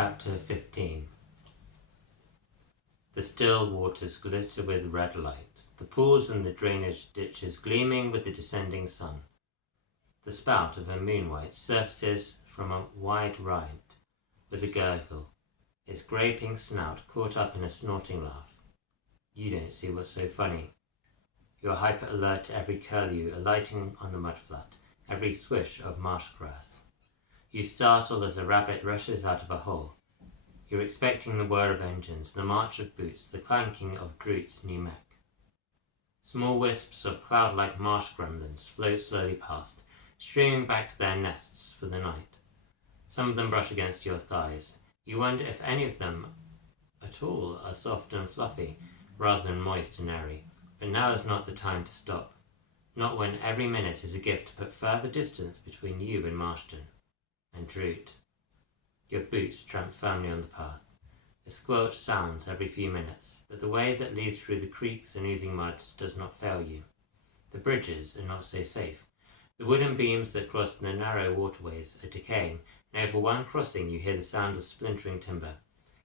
Chapter 15. The still waters glitter with red light, the pools and the drainage ditches gleaming with the descending sun. The spout of a moonwhite surfaces from a wide ride with a gurgle, its grey-pink snout caught up in a snorting laugh. You don't see what's so funny. You're hyper-alert to every curlew alighting on the mudflat, every swish of marsh grass. You startle as a rabbit rushes out of a hole. You're expecting the whir of engines, the march of boots, the clanking of Droot's new mech. Small wisps of cloud-like marsh gremlins float slowly past, streaming back to their nests for the night. Some of them brush against your thighs. You wonder if any of them at all are soft and fluffy, rather than moist and airy. But now is not the time to stop. Not when every minute is a gift to put further distance between you and Marston. And Droot. Your boots tramp firmly on the path. A squelch sounds every few minutes, but the way that leads through the creeks and oozing muds does not fail you. The bridges are not so safe. The wooden beams that cross the narrow waterways are decaying, and over one crossing you hear the sound of splintering timber.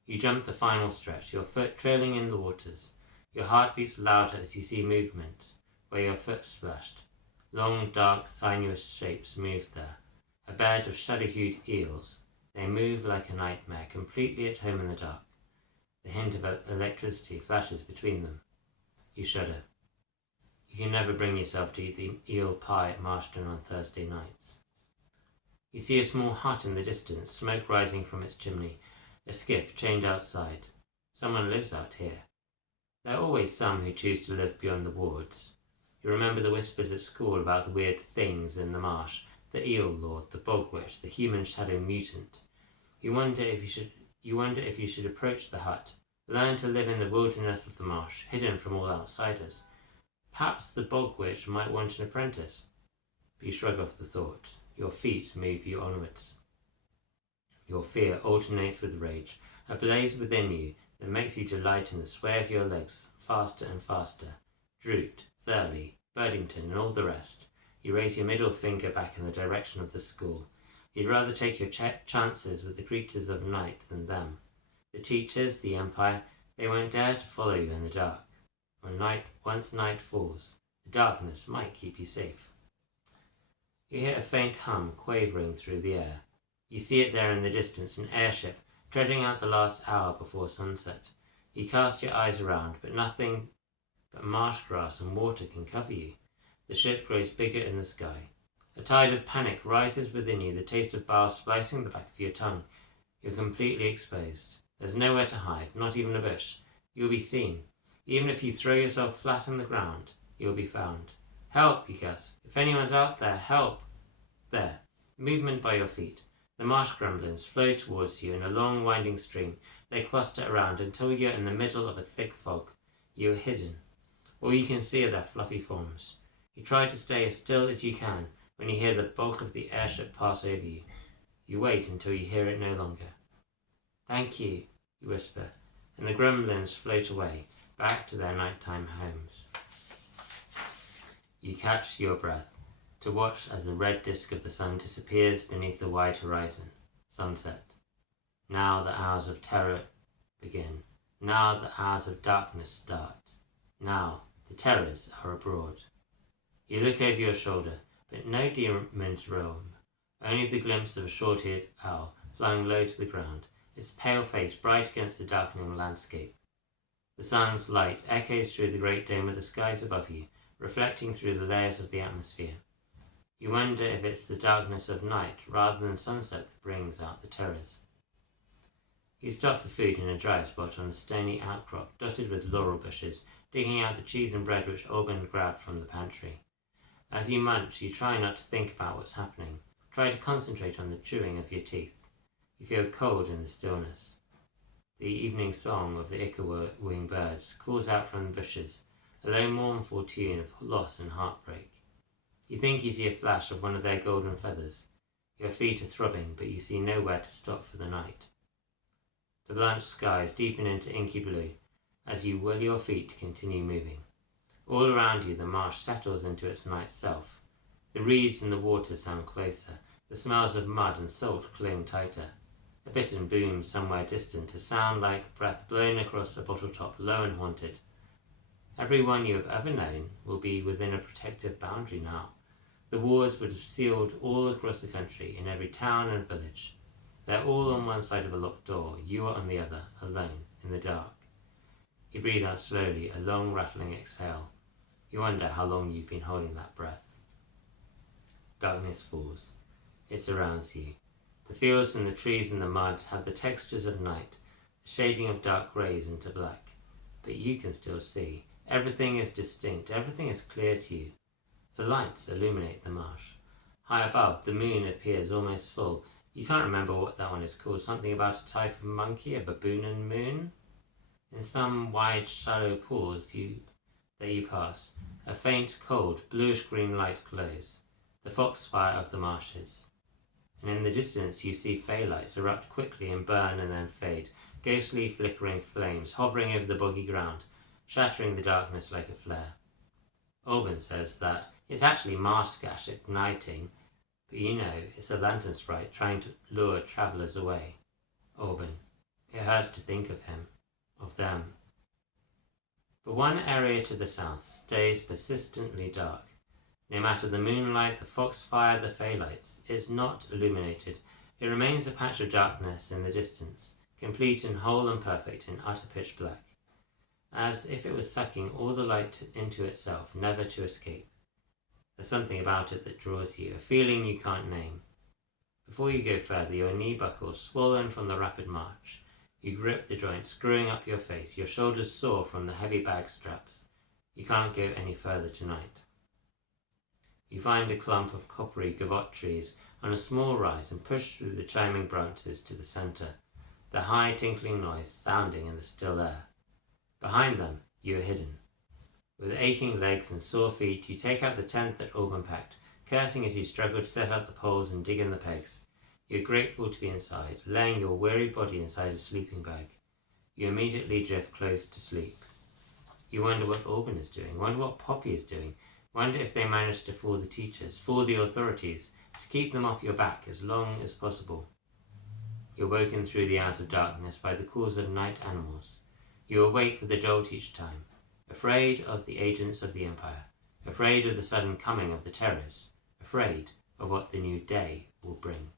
You jump the final stretch, your foot trailing in the waters. Your heart beats louder as you see movement where your foot splashed. Long, dark, sinuous shapes move there. A bed of shadow-hued eels. They move like a nightmare, completely at home in the dark. The hint of electricity flashes between them. You shudder. You can never bring yourself to eat the eel pie at Marston on Thursday nights. You see a small hut in the distance, smoke rising from its chimney, a skiff chained outside. Someone lives out here. There are always some who choose to live beyond the wards. You remember the whispers at school about the weird things in the marsh, the eel lord, the bog witch, the human shadow mutant. You wonder if you should approach the hut, learn to live in the wilderness of the marsh, hidden from all outsiders. Perhaps the bog witch might want an apprentice. But you shrug off the thought. Your feet move you onwards. Your fear alternates with rage, a blaze within you that makes you delight in the sway of your legs, faster and faster. Droot, Thurley, Birdington, and all the rest. You raise your middle finger back in the direction of the school. You'd rather take your chances with the creatures of night than them. The teachers, the Empire, they won't dare to follow you in the dark. Once night falls, the darkness might keep you safe. You hear a faint hum quavering through the air. You see it there in the distance, an airship, treading out the last hour before sunset. You cast your eyes around, but nothing but marsh grass and water can cover you. The ship grows bigger in the sky. A tide of panic rises within you, the taste of bile splicing the back of your tongue. You're completely exposed. There's nowhere to hide, not even a bush. You'll be seen. Even if you throw yourself flat on the ground, you'll be found. Help, you gasp. If anyone's out there, help. There. Movement by your feet. The marsh gremlins flow towards you in a long winding stream. They cluster around until you're in the middle of a thick fog. You're hidden. All you can see are their fluffy forms. You try to stay as still as you can when you hear the bulk of the airship pass over you. You wait until you hear it no longer. Thank you, you whisper, and the gremlins float away, back to their nighttime homes. You catch your breath to watch as the red disk of the sun disappears beneath the wide horizon. Sunset. Now the hours of terror begin. Now the hours of darkness start. Now the terrors are abroad. You look over your shoulder, but no demons roam. Only the glimpse of a short-eared owl flying low to the ground, its pale face bright against the darkening landscape. The sun's light echoes through the great dome of the skies above you, reflecting through the layers of the atmosphere. You wonder if it's the darkness of night rather than sunset that brings out the terrors. You stop for food in a dry spot on a stony outcrop dotted with laurel bushes, digging out the cheese and bread which Alban grabbed from the pantry. As you munch, you try not to think about what's happening. Try to concentrate on the chewing of your teeth. You feel cold in the stillness. The evening song of the ichor-wing birds calls out from the bushes, a low mournful tune of loss and heartbreak. You think you see a flash of one of their golden feathers. Your feet are throbbing, but you see nowhere to stop for the night. The blanched skies deepen into inky blue as you will your feet to continue moving. All around you the marsh settles into its night self. The reeds and the water sound closer. The smells of mud and salt cling tighter. a bitten boom somewhere distant, a sound like breath blown across a bottle top, low and haunted. Everyone you have ever known will be within a protective boundary now. The wars would have sealed all across the country, in every town and village. They're all on one side of a locked door, you are on the other, alone, in the dark. You breathe out slowly, a long rattling exhale. You wonder how long you've been holding that breath. Darkness falls. It surrounds you. The fields and the trees and the mud have the textures of night, the shading of dark greys into black. But you can still see. Everything is distinct, everything is clear to you. The lights illuminate the marsh. High above, the moon appears almost full. You can't remember what that one is called, something about a type of monkey, a baboonin moon? In some wide, shallow pools that you pass, a faint, cold, bluish-green light glows, the foxfire of the marshes. And in the distance you see fey lights erupt quickly and burn and then fade, ghostly flickering flames hovering over the boggy ground, shattering the darkness like a flare. Alban says that it's actually mask ash igniting, but you know it's a lantern sprite trying to lure travellers away. Alban. It hurts to think of him, of them. But one area to the south stays persistently dark. No matter the moonlight, the foxfire, the fey lights, it's not illuminated. It remains a patch of darkness in the distance, complete and whole and perfect in utter pitch black, as if it was sucking all the light into itself, never to escape. There's something about it that draws you, a feeling you can't name. Before you go further, your knee buckles swollen from the rapid march. You grip the joint, screwing up your face, your shoulders sore from the heavy bag straps. You can't go any further tonight. You find a clump of coppery gavotte trees on a small rise and push through the chiming branches to the centre, the high tinkling noise sounding in the still air. Behind them, you are hidden. With aching legs and sore feet, you take out the tent that Alban packed, cursing as you struggle to set out the poles and dig in the pegs. You are grateful to be inside, laying your weary body inside a sleeping bag. You immediately drift close to sleep. You wonder what Alban is doing, wonder what Poppy is doing, wonder if they managed to fool the teachers, fool the authorities, to keep them off your back as long as possible. You're woken through the hours of darkness by the calls of night animals. You awake with a jolt each time, afraid of the agents of the Empire, afraid of the sudden coming of the terrors, afraid of what the new day will bring.